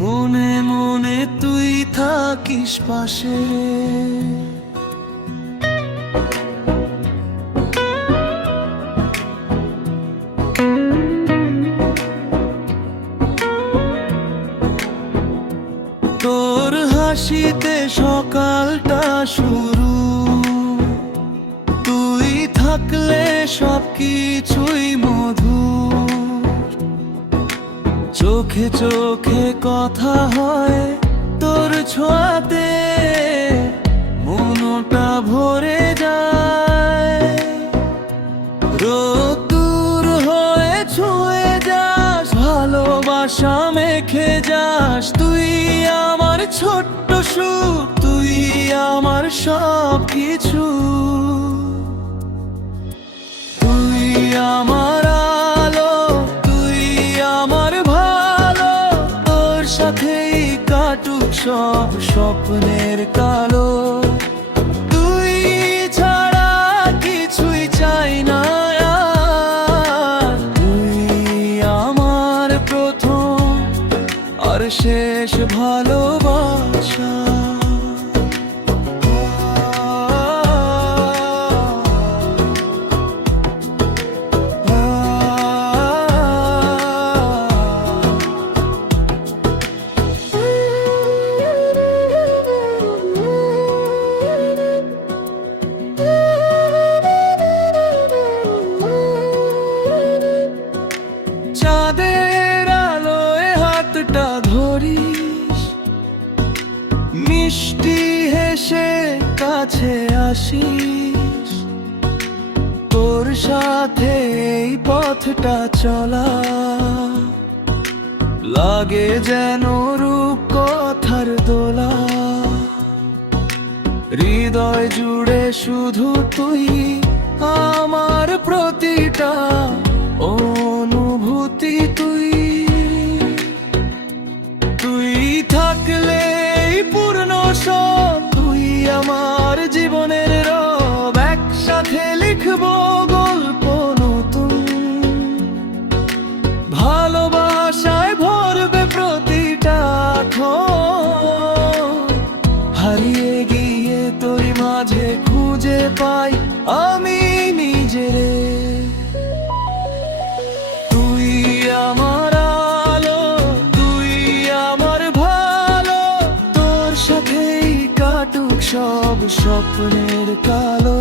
মনে মনে তুই থাকিস পাশে। তোর হাসিতে সকালটা শুরু, তুই থাকলে সবকিছুই মধু। চোখে চোখে কথা হয় তোর ছোঁয়াতে, মনটা ভরে যায়। রোদ্দুর হয়ে ছুঁয়ে যাস, ভালোবাসা মেখে যাস। তুই আমার ছোট্ট সুখ, তুই আমার সব কিছু। তুই আমার আলো, তুই আমার ভালো। তোর সাথেই কাটুক সব স্বপ্নের কালো। তুই ছাড়া কিছুই চাই না আর। তুই আমার প্রথম আর শেষ ভালোবাসা। চাঁদের আলোয় হাতটা ধরিস, মিষ্টি হেসে কাছে আসিস। তোর সাথে এই পথটা চলা লাগে যেন রূপকথার দোলা। হৃদয় জুড়ে শুধু তুই, আমার প্রতিটা অনুভূতি তুই। তুই থাকলেই পূর্ণ সব, তুই আমার জীবনের রব। একসাথে লিখবো গল্প নতুন, ভালোবাসায় ভরবে প্রতিটা ক্ষণ। হারিয়ে গিয়ে তোর মাঝে খুঁজে পাই আমি নিজেরে। তুই আমার আলো, তুই আমার ভালো। তোর সাথেই কাটুক সব স্বপ্নের কালো।